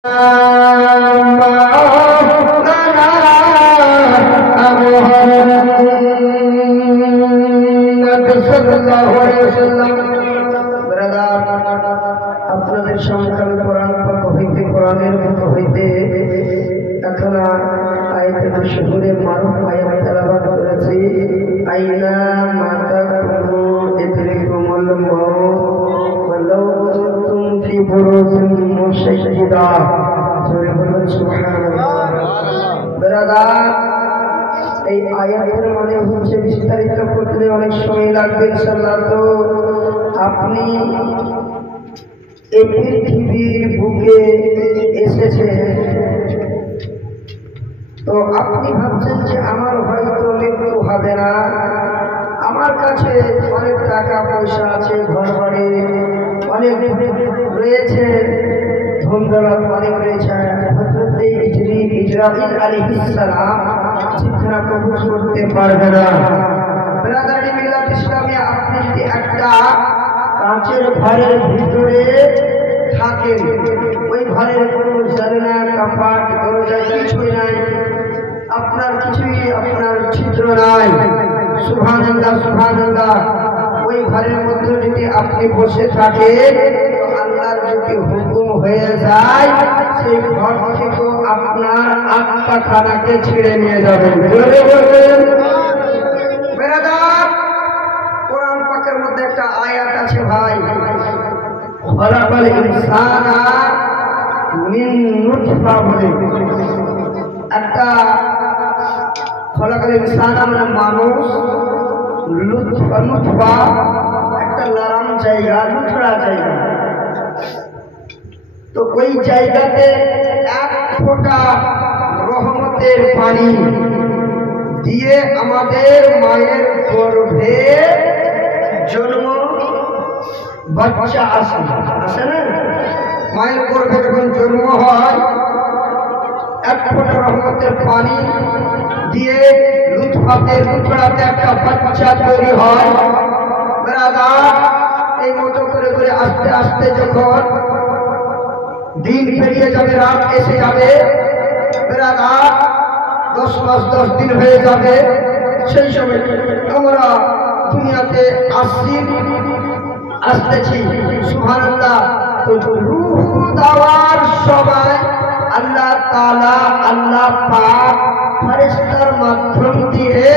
আপনাদের সংখ্যাল কোরআন পাক হইতে কোরআনের মতো হইতে এখন আয়াতে শুহুরে মারুফ আয়াত তেলাওয়াত করেছি। আইনা মাতা কুনু ইদরিকুমুল মাউত ওয়ালাউ কুনতুম ফি বুরুজিন মুশাইয়্যিদা। জোরে বলুন সুবহানাল্লাহ। ব্রাদার, এই আয়াতের মানে হচ্ছে বিস্তারিত করতে অনেক সময় লাগবে ইনশাআল্লাহ। তো আপনি এই পৃথিবীর বুকে এসেছে, তো আপনি ভাবছেন যে আমার হয়তো মৃত্যু হবে না, আমার কাছে অনেক টাকা পয়সা আছে, ঘর বাড়ি অনেক রয়েছে, ধন দৌলত অনেক রয়েছে। হযরত ইসরাঈল আলাইহিস সালাম চিন্তা কবুল করতে পারবে না। ব্রাদারি মিল্লাত ইসলামিয়া, আপনি যদি একটা কাঁচের ঘরের ভিতরে থাকেন, ওই ঘরের কোনো জানালা কাপাট দরজা কিছুই নাই, আপনার কিছুই আপনার ছিদ্র নাই, সুবহানাল্লাহ সুবহানাল্লাহ। ওই ঘরের মধ্যে যদি আপনি বসে থাকেন, আল্লাহর যদি হুকুম হয়ে যায়, সেই ঘর থেকে আপনার আত্মা খানাকে ছিঁড়ে নিয়ে যাবেন। জোরে বলবেন বেরাদার, কোরআন পাকের মধ্যে একটা আয়াত আছে ভাই, খলাকাল ইনসানা মিন নুতফা বলে একটা, খলাকাল ইনসানা মানে মানুষ, নুতফা একটা নরম জায়গা, লুথড়া জায়গা। তো ওই জায়গাতে এক ফোঁটা রহমতের পানি দিয়ে আমাদের মায়ের গর্ভে জন্ম বাচ্চা আসে না, মায়ের গর্ভে যখন জন্ম হয়, এক ফোঁটা রহমতের পানি দিয়ে লুথড়াতে একটা বাচ্চা তৈরি হয়। ব্রাদার, এই মতো করে করে আস্তে আস্তে যখন দিন পেরিয়ে যাবে, রাত এসে যাবে, ব্রাদার 10 মাস 10 দিন হয়ে যাবে, সেই সময় আমরা দুনিয়াতে আসতেছি। সুবহানাল্লাহ। তো রূহ দেওয়ার সময় আল্লাহ তাআলা, আল্লাহ পাক ফেরেশতার মাধ্যম দিয়ে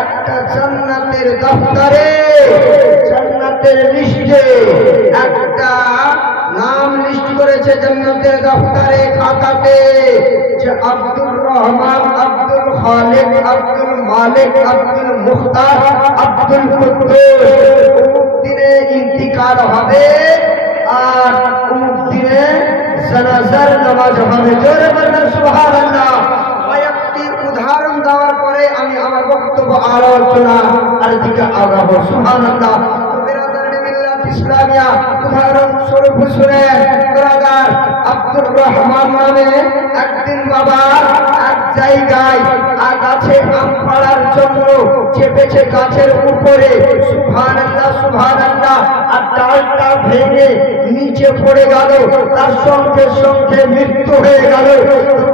একটা জান্নাতের দফতরে, জান্নাতের লিস্টে একটা নাম লিস্ট করেছে, জান্নাতের দফতরে খাতাতে, যে আব্দুর রহমান, আব্দুল খালিক, আব্দুল মালিক, আব্দুল মুখতার, আব্দুল কুদ্দুস অমুক দিনে ইন্তিকাল হবে আর অমুক দিনে জানাজার নামাজ হবে। জোরে বলুন সুবহানাল্লাহ। কয়েকটি উদাহরণ দেওয়ার পরে আমি আমার বক্তব্য আলোচনা আর দিকে আগাবো। সুবহানাল্লাহ। ইসলামিয়া উদাহরণ স্বরূপ শুনেন ব্রাদার, আব্দুর রহমান নামে একদিন বাবা এক জায়গায় গাছে আম পাড়ার জন্য চেপেছে গাছের উপরে। সুবহানাল্লাহ সুবহানাল্লাহ। আর ডালটা ভেঙে নিচে পড়ে গেল, তার সঙ্গে সঙ্গে মৃত্যু হয়ে গেল।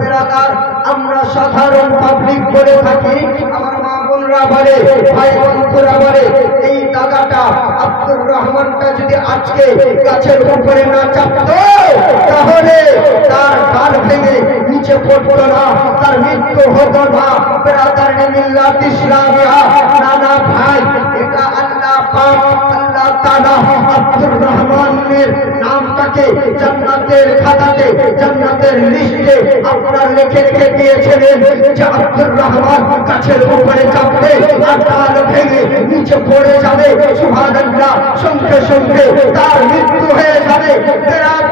ব্রাদার, আমরা সাধারণ পাবলিক বলে থাকি, আমার মা বোনরা বলে, ভাই বন্ধুরা বলে, এই দাদাটা আব্দুর রহমানটা যদি আজকে গাছের উপরে না চাপতো, তাহলে তার ডাল ভেঙে নিচে পড়তো না, তার মৃত্যু হতো না। ব্রাদার মিল্লাত ইসলামিয়া, নানা ভাই, এটা আল্লাহ পাক, আল্লাহ তাআলা আব্দুর রহমানের নামটাকে জান্নাতের খাতাতে, জান্নাতের লিস্টে আপনার লিখে রেখে দিয়েছিলেন যে আব্দুর রহমান গাছের উপরে চাপবে আর ডাল ভেঙে নিচে পড়ে যাবে। সুবহানাল্লাহ। সঙ্গে সঙ্গে তার মৃত্যু হয়ে যাবে।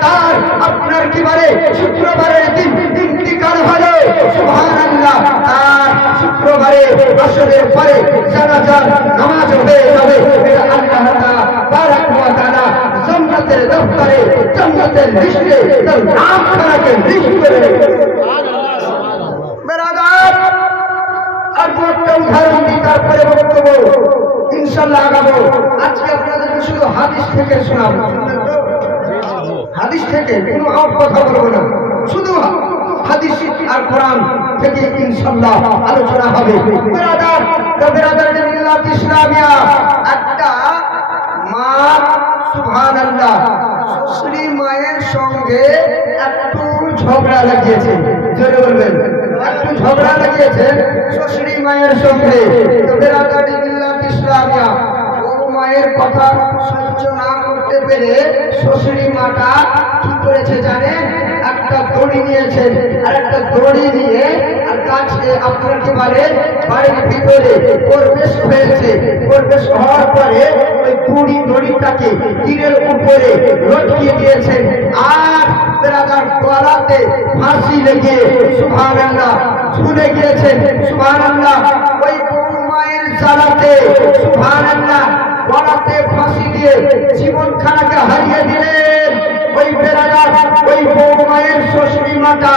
তার আপনার কি বলে শুক্রবারের দিন ইন্তিকাল হলো। সুবহানাল্লাহ। তার শুক্রবারে আসরের পরে জানাজার নামাজ হয়ে যাবে। আল্লাহ তাবারক ওয়া তাআলা জান্নাতের দফতরে, জান্নাতের লিস্টে তার নাম খানাকে লিস্ট করে রেখেছে। ব্রাদার, আর একটা উদাহরণ দিই, তারপরে বক্তব্য ইনশাআল্লাহ আগাবো। আজকে আপনাদেরকে শুধু হাদিস থেকে শোনাবো, হাদিস থেকে কোনো কথা বলবো না। থেকে ইনশাআল্লাহ আলোচনা হবে। বিরাদার মিল্লাত ইসলামিয়া, একটা মা সুবহানাল্লাহ শ্রী মায়ের সঙ্গে একটু ঝগড়া লাগিয়েছে, জোরে বলবেন, একটু ঝগড়া লাগিয়েছে শ্বশুরি মায়ের সঙ্গে। বিরাদার মিল্লাত ইসলামিয়া, ও মায়ের কথা সহ্য না করতে পেরে শ্বশুরি মাটা কি করেছে জানেন? একটা দড়ি নিয়েছেন, আর একটা দড়ি নিয়ে আর কাছে আপনার কি বলে বাড়ির ভিতরে প্রবেশ হয়েছে। প্রবেশ হওয়ার পরে ওই দড়িটাকে তীরের উপরে লটকিয়ে দিয়েছেন, আর বেরাদার গলাতে ফাঁসি লেগে সুবহানাল্লাহ ঝুলে গিয়েছেন। সুবহানাল্লাহ, ওই মায়ের জ্বালাতে সুবহানাল্লাহ গলাতে ফাঁসি দিয়ে জীবন খানাকে হারিয়ে দিলেন ওই বেরাদার, ওই বৌমায়ের শ্বশুরি মাতা।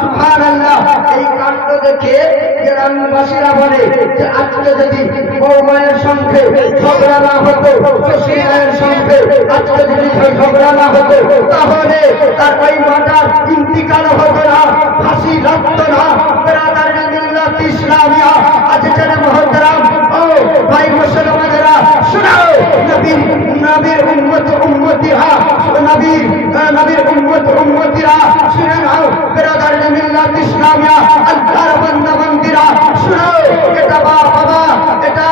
সুবহানাল্লাহ, এই কাণ্ড দেখে গ্রামবাসীরা বলে যে আজকে যদি বৌমায়ের সঙ্গে ঝগড়া না হতো, শ্বশুরি মায়ের সঙ্গে আজকে যদি ঝগড়া না হতো, তাহলে তার ওই মাতার ইন্তিকাল হতো না, ফাঁসি লাগতো না। বেরাদার মিল্লাত ইসলামিয়া, আজ যারা মুহতারাম ও ভাই মুসলমানেরা শোনাও, নবীর উম্মতিরা, নবীর উম্মতিরা শুনে নাও। বেরাদার মিল্লাত ইসলামিয়া, আল্লাহর বান্দা বান্দিরা শোনাও, এটা বাবা, এটা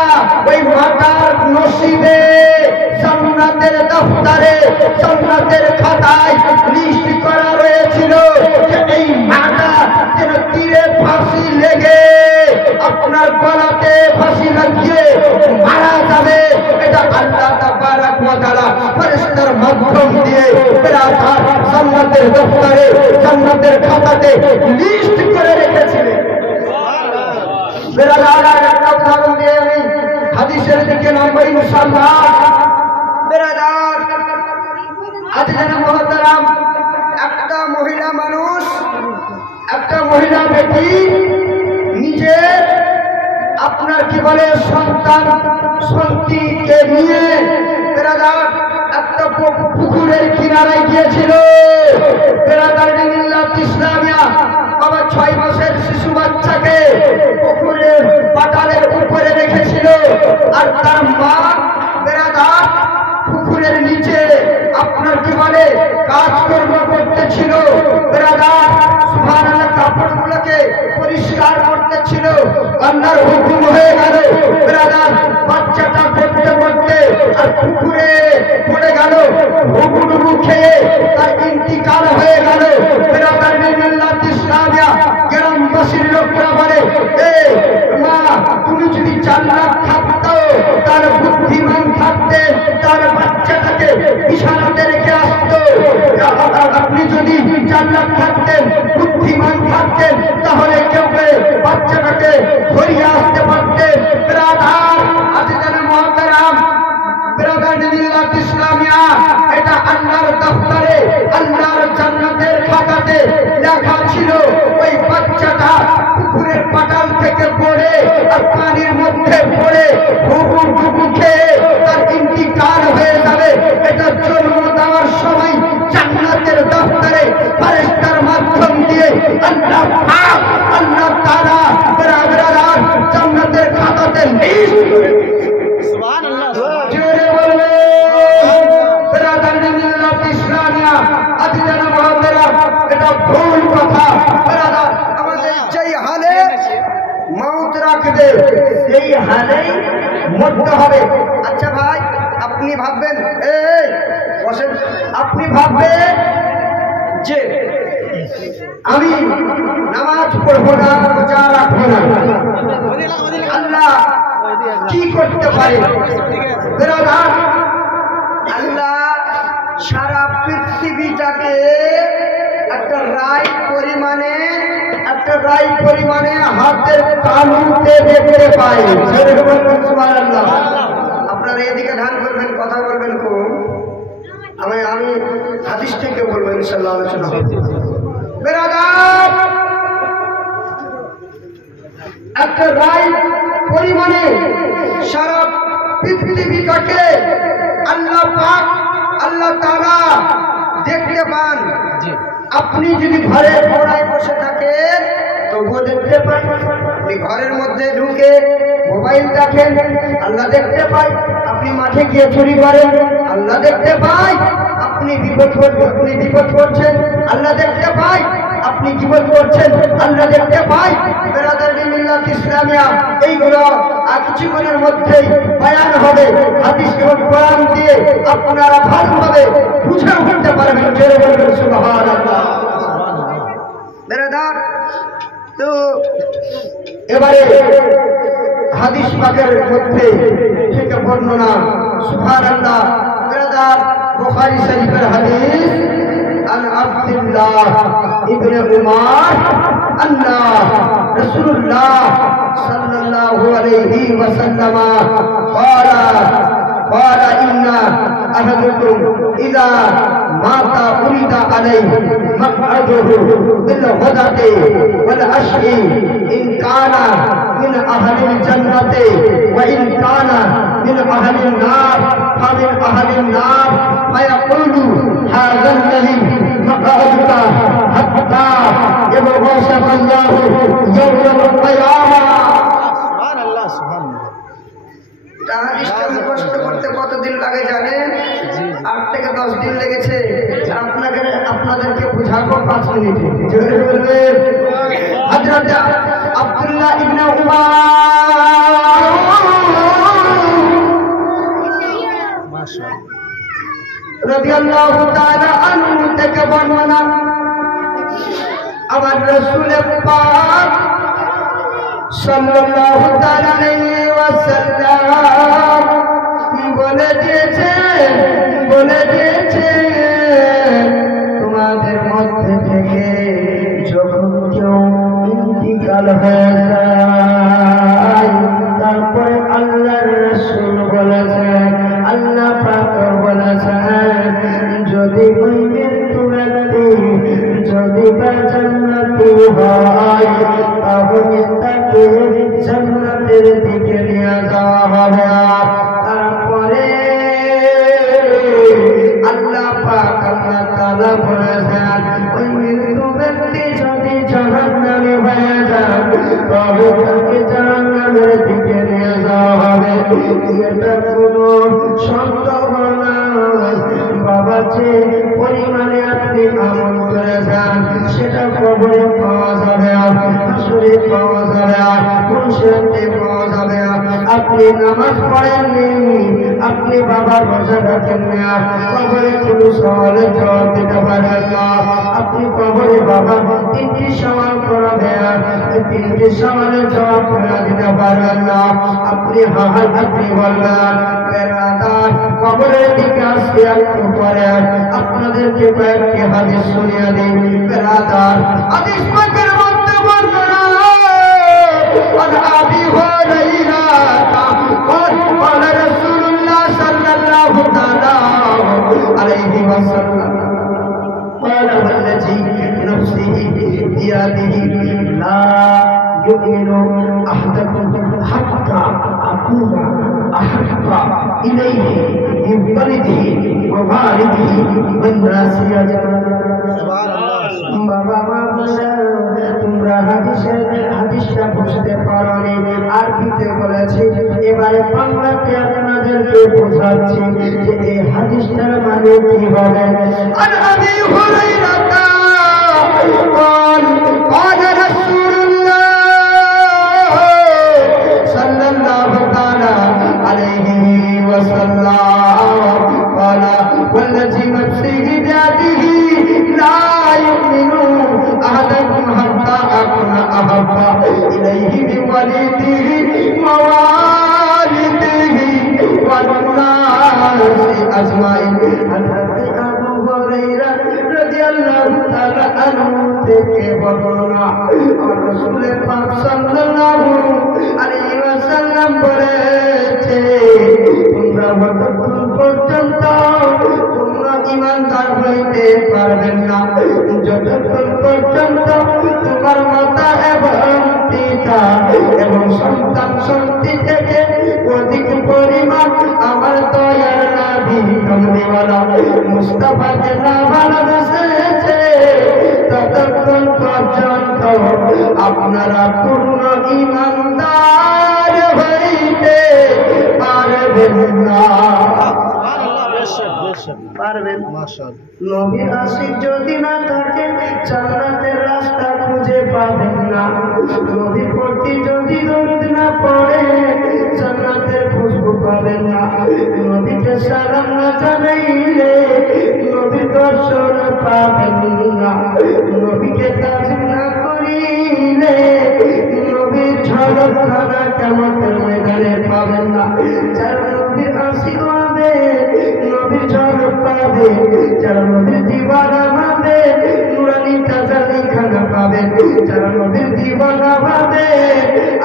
ওই মাতার নসিবে জান্নাতের দফতরে, জান্নাতের খাতায় লিস্ট করা রয়েছিল যে এই মাতা যেন তীরে ফাঁসি লেগে আপনার গলাতে ফাঁসি লাগিয়ে মারা যাবে। এটা আল্লাহ তাবারাক ওয়া তাআলা ফেরেশতার মাধ্যম দিয়ে বেরাদার জান্নাতের দফতরে, জান্নাতের খাতাতে লিস্ট করে রেখেছিলেন। বেরাদার একটা উদাহরণ দিয়ে আমি হাদিসের দিকে নামবো ইনশাআল্লাহ। বেরাদার, আজ যেন মুহতারাম একটা মহিলা মানুষ, একটা মহিলা ব্যক্তি নিজে আপনার কি বলে সন্তানকে নিয়ে বেরাদার একটা পুকুরের কিনারায় গিয়েছিল। বেরাদার মিল্লাত ইসলামিয়া, বাবা 6 মাসের শিশু বাচ্চাকে পুকুরের পাটালের উপরে রেখেছিল, আর তার মা বেরাদার পুকুরের নিচে আপনার কি বলে কাজকর্ম করতেছিল। বেরাদার সুবহানাল্লাহ, কাপড়গুলোকে পরিষ্কার করতেছিল। আল্লাহর হুকুম হয়ে গেল, বেরাদার বাচ্চাটা করতে করতে আর পুকুরে পড়ে গেল, হুবুডুবু খেয়ে তার ইন্তিকাল হয়ে গেল। বেরাদার মিল্লাত ইসলামিয়া, গ্রামবাসীর লোকরা বলে, এ মা, তুমি যদি 4 লাখ থাকতো, তার বুদ্ধিমান থাকতে তার বাচ্চাটাকে বিছানাতে রেখে আসতো। আপনি যদি 4 লাখ থাকতেন, বুদ্ধিমান থাকতেন, তাহলে কেউ বাচ্চাটাকে ধরিয়ে আসতে পারতেন। বেরাদার, আজকে যেন মুহতারাম বেরাদার মিল্লাত ইসলামিয়া, এটা আল্লাহর দফতরে, আল্লাহর জান্নাতের খাতাতে লেখা ছিল ওই বাচ্চাটা পুকুরের পাটাল থেকে পড়ে আর পানির মধ্যে পড়ে হুবুডুবু খেয়ে তার ইন্তিকাল হয়ে যাবে। এটা জন্ম দেওয়ার সময় জান্নাতের দফতরে ফেরেশতার মাধ্যম দিয়ে আল্লাহ পাক, আল্লাহ তাআলা বেরাদার জান্নাতের খাতাতে লিস্ট করে সুবহানাল্লাহ। জোরে বলবে বেরাদার মিল্লাত ইসলামিয়া, আজ যেন মুহতারাম এটা ভুল কথা। বেরাদার, আমাদের যেই হালে মওত রাখবে সেই হালেই মরতে হবে। আচ্ছা ভাই, আপনি ভাববেন, এই বসেন, আপনি ভাববেন যে আমি নামাজ পড়বো না, রোজা রাখবো না, আল্লাহ কি করতে পারে? বেরাদার, আল্লাহ সারা পৃথিবীটাকে একটা রায় পরিমাণে হাতের তালুতে দেখতে পাই। সুবহানাল্লাহ। আপনারা এদিকে ধ্যান করবেন, কথা বলবেন খুব। আমি হাদিস থেকে বলবো ইনশাআল্লাহ, আলোচনা হবে। বেরাদার, একটা রায় পরিমাণে সারা পৃথিবীটাকে আল্লাহ পাক, আল্লাহ তাআলা দেখতে পান। আপনি যদি ঘরে ঘোড়ায় বসে থাকেন তো দেখতে পাই। আপনি ঘরের মধ্যে ঢুকে মোবাইল দেখেন, আল্লাহ দেখতে পাই। আপনি মাঠে গিয়ে চুরি করেন, আল্লাহ দেখতে পাই। আপনি বিপদ করছেন, আল্লাহ দেখতে পাই। আপনি জীবন করছেন, আল্লাহ দেখতে পাই। বেরাদারি মিল্লাত ইসলামিয়া এইগুলো কিছুক্ষণের মধ্যেই বয়ান হবে। হাদিস এবং কোরআন দিয়ে আপনারা ভালোভাবে বুঝে উঠতে পারবেন। জোরে বলবেন সুবহানাল্লাহ। বেরাদার, তো এবারে হাদিস পাকের মধ্যে থেকে বর্ণনা সুবহানাল্লাহ। বেরাদার, বুখারী শরীফের হাদিস عن عبد الله ابن عمر أن رسول الله صلى الله عليه وسلم قال إن أحدكم إذا مات أريد عليه مقعده بالغداة والعشي إن كان من أهل الجنة وإن كان من أهل النار فمن أهل النار فيقول هذا الذي مقعدك حتى يبعثك الله يوم القيامة. سبحان الله سبحان الله. হাদিসটা মুখস্থ করতে কতদিন লাগে জানেন? 8 থেকে 10 দিন লেগেছে। আপনাদেরকে বুঝাবো 5 মিনিটে। জোরে বলবেন হযরত আব্দুল্লাহ ইবনে উমর রাদিয়াল্লাহু তাআলা আনহু থেকে বর্ণনা, আমার রাসূল পাক সাল্লাল্লাহু তাআলা আলাইহি ওয়াসাল্লাম বলে দিয়েছে তোমাদের মধ্যে থেকে যখন কেউ ইন্তিকাল হয়ে যায়, তারপরে আল্লাহর রাসূল বলেছেন, আল্লাহ পাক বলেছেন, যদি ওই মৃত্যু ব্যক্তি যদি জান্নাতি হয় তাহলে তাকে জান্নাতের দিকে নিয়ে যাওয়া হবে। তারপরে আল্লাহ পাক আল্লাহ তাআলা বলেছেন, ওই মৃত্যু ব্যক্তি যদি জাহান্নামে হয়ে যায় তবে তাকে জাহান্নামের দিকে নিয়ে যাওয়া হবে। এটা কোনো সন্দেহ নয়। বাবা যে পরিমাণে আপনি আমল করেছেন সেটা কবরে পাওয়া যাবে, হাসরে পাওয়া যাবে, পুরুষের পাওয়া যাবে। আপনি নামাজ পড়েননি, আপনি বাবার রোজা রাখেননি, কবরে কোনো সওয়ালের জবাব দিতে পারবেন না। আপনি কবরে বাবা 3টি সওয়াল করাবেন, 3টি সওয়ালের জবাব দিতে পারবেন না। আপনি আপনি বলবেন বেরাদার, কবরের দিকে আসতে একটু পরে আপনাদেরকে কয়েকটি হাদিস শুনিয়ে দিই। বেরাদার, হাদিস পাকের মধ্যে বর্ণনা عن أبي هريرة قال رسول الله صلى الله عليه وسلم قال والذي نفسه بيده لا يؤمن أحدكم حتى أكون أحب إليه من ولده ووالده والناس أجمعين. বাবা মা তোমরা হাদিসটা বুঝতে পারোনি, আরবিতে বলেছি, এবারে বাংলাতে আপনাদেরকে বোঝাচ্ছি যে এই হাদিসটার মানে কি হবে। আন আবি হুরায়রা قال رسول الله صلى الله عليه وسلم قال والذي نفسي بيده لا يؤمن أحدكم حتى أكون أحب إليه من والده ووالده والناس أجمعين. আবু হুরায়রা রাদিয়াল্লাহু তাআলা আনহু থেকে বর্ণনা, রাসূল পাক সাল্লাল্লাহু আলাইহি ওয়াসাল্লাম বলেছে, তোমরা যতক্ষণ পর্যন্ত তোমরা ঈমানদার হইতে পারবেন না, যতক্ষণ পর্যন্ত তোমার মাতা এবং পিতা এবং সন্তান সন্ততি থেকে অধিক পরিমাণ আমার দয়ার নবী কামলিওয়ালা মুস্তাফাকে না ভালোবেসেছে ততক্ষণ পর্যন্ত আপনারা পূর্ণ ঈমানদার হইতে পারবেন না। পারবেন? নবীর আশিক যদি না থাকে জান্নাতের রাস্তা খুঁজে পাবেন না। নবীর প্রতি যদি দরুদ না পড়ে জান্নাতের খুশবু পাবেন না। নবীকে সালাম না জানাইলে নবীর দর্শন পাবেন না। নবীকে তাজিম না করিলে নবীর ঝলক খানা কিয়ামতের ময়দানে পাবেন না। যারা নবীর আশিক হবে নবীর ঝলক পাবে, যারা নবীর দিওয়ানা হবে নুরানি তাজালি খানা পাবে, যারা নবীর দিওয়ানা হবে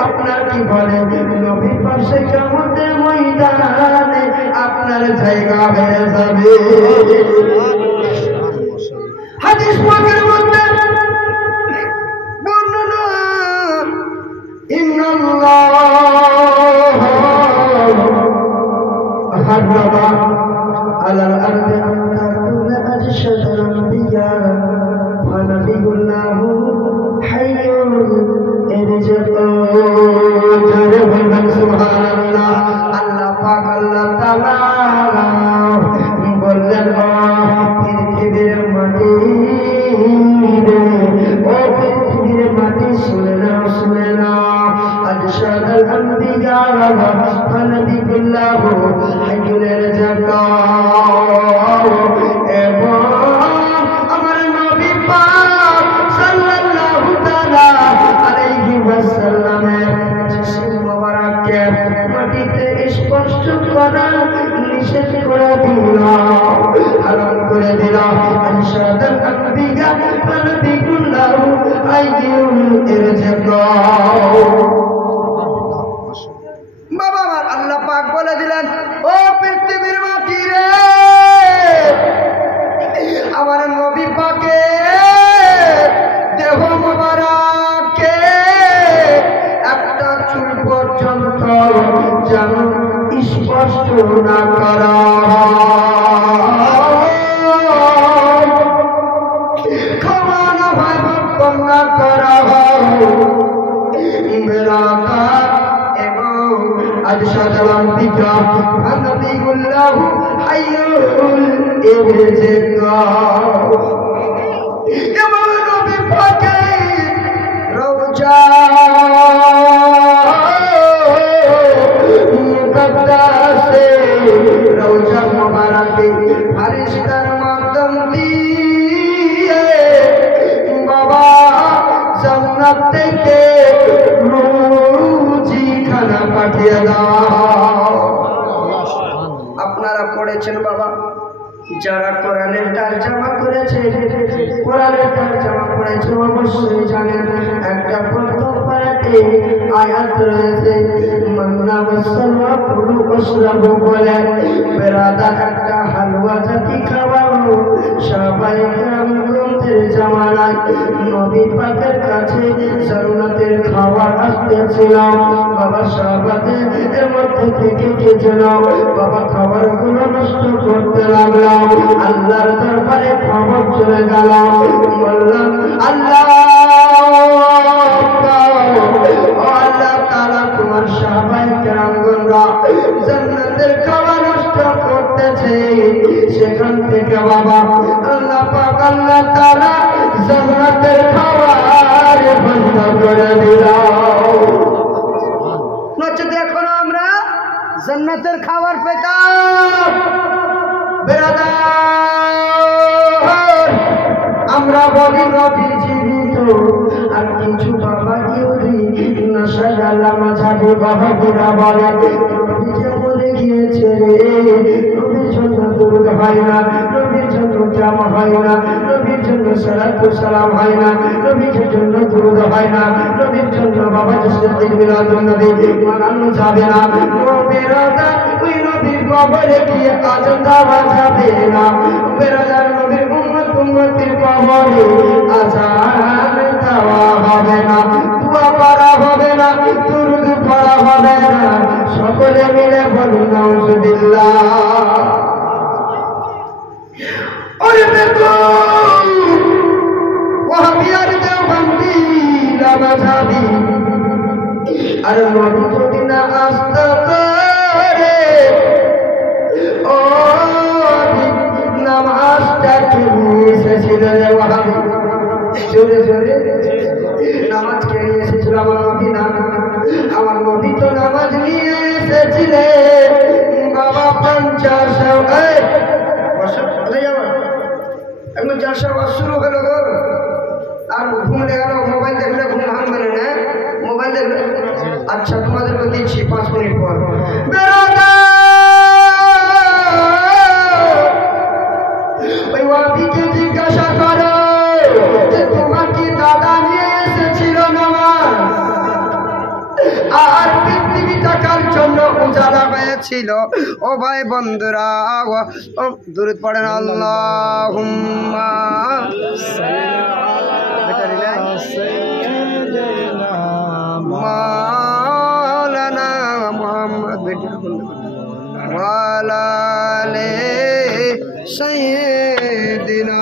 আপনার কি বলে নবীর পাশে কিয়ামতের ময়দানে আপনার জায়গা হয়ে যাবে। হাদিস পাকের মধ্যে বর্ণনা ইন্নাল্লাহ হারামা আলাল আরদি আন তাকুনা আজশাদাল আনবিয়া ওয়া নাবিয়ুল্লাহু হাইয়ুন ইরজিকু। জোরে বলবেন সুবহানাল্লাহ। আল্লাহ পাক আল্লাহ তাআলা বললেন পৃথিবীর মাটি রে, ও পৃথিবীর মাটি শুনে নাও শুনে নাও, আজশাদাল আনবিয়া ওয়া নাবিয়ুল্লাহু হাইয়ুন ইরজিকু। এবং আমার নবী পাক সাল্লাল্লাহু তাআলা আলাইহি ওয়াসাল্লামের জিসম মোবারককে মাটিতে স্পর্শ করা নিষেধ করে দিল, হারাম করে দিল। আনসাদাল আনবিয়া ওয়া নাবিয়ুল্লাহু হাইয়ুন ইরজিকু। বাবা আমার আল্লাহ পাক বলে দিলেন, ও পৃথিবীর মাটি রে, আমার নবী পাকে দেহ মোবারককে একটা চুল পর্যন্ত যেন স্পষ্ট না করা, ক্ষমা না হয় না করা বেরাকাত এবং আজশাদাল আনবিয়া ওয়া নাবিয়ুল্লাহু হাইয়ুন ইরজিকু। এবং নবী পাকের রওজা মুকদ্দাসে রওজা মুবারকে ফারিস্তার মাধ্যম দিয়ে বাবা জান্নাত থেকে রুজি খানা পাঠিয়ে দাও। আপনারা পড়েছেন বাবা, যারা কোরআনের তরজমা করেছে, কোরআনের তরজমা পড়েছে অবশ্যই জানেন একটা প্রথম পারাতে আয়াত রয়েছে মান্না ওয়াসাল্লা কুলু ওয়াশরাবু বলে, বেরাদা একটা হালুয়া জাতি খাওয়ানো সাহাবায়ে কেরাম গ্রন্থের জামানায় নবী পাকের কাছে জান্নাতের খাবার আসতেছিল। বাবা সাহাবাদের এর মধ্যে থেকে কে যেন বাবা খাবারগুলো নষ্ট করতে লাগলো। আল্লাহর দরবারে খবর চলে গেল, বললাম আল্লাহ তাআলা তোমার সাহাবায়ে কেরামগণরা জান্নাতের খাবার নষ্ট করতেছে। সেখান থেকে বাবা আল্লাহ পাক আল্লাহ তাআলা জান্নাতের খাবার বন্ধ করে দিল। নচেত এখন আমরা জান্নাতের খাবার পেতাম। বেরাদার আমরা বলি নবী জীবিত, আর কিছু বাবা ইহুদি নাসারাল্লাহ মাঝাবে বাবারা বলে নবী যে মরে গিয়েছে রে, নবীর জন্য দুরূদ হয় না, নবীর জন্য জামা হয় না, নবীর জন্য সালাতু সালাম হয় না, নবীর জন্য দুরূদ হয় না, নবীর জন্য বাবা জিসিল মিলাদুন নবী মানানো যাবে না। বেরাদার ওই নবীর কবরে গিয়ে আজান দেওয়া যাবে না। বেরাদার নবীর উম্মতের কবরে আজান দেওয়া হবে না, দোয়া করা হবে না, দুরূদ পড়া হবে না। সকলে মিলে বলুন নাউজুবিল্লাহ। ওরে দেখো ওয়াহাবিয়ার দেওবন্দি মাঝাবি আর নবী যদি না আসতে পারে ও নামাজটা কি এসেছিল রে ওয়াহাবি জোরে জোরে নামাজ কে নিয়ে এসেছিল আমার নবী না আমার নবী তো নামাজ নিয়ে এসেছিলেন বাবা 50 এখন জলসা শুরু হলো গো আর ঘুম গেল মোবাইল দেখলে ঘুম ভাঙবে না মোবাইল দেখলে আচ্ছা তোমাদেরকে দিচ্ছি 5 মিনিট পর ওই ওয়াবিকে জিজ্ঞাসা করো যে তোমার কি দাদা নিয়ে এসেছিল নামাজ আর পৃথিবীটা কার জন্য উজালা হয়েছিল ও ভাই বন্ধুরা দুরূদ পড়েন আল্লাহুম্মা মাওলানা মুহাম্মদ ওয়া আলা আলি সাইয়্যিদিনা